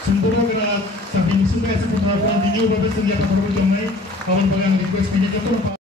Semburu kena sapi musuh saya seperti apa di new bapak senjata perlu jomai kawan bagian request punya jatuh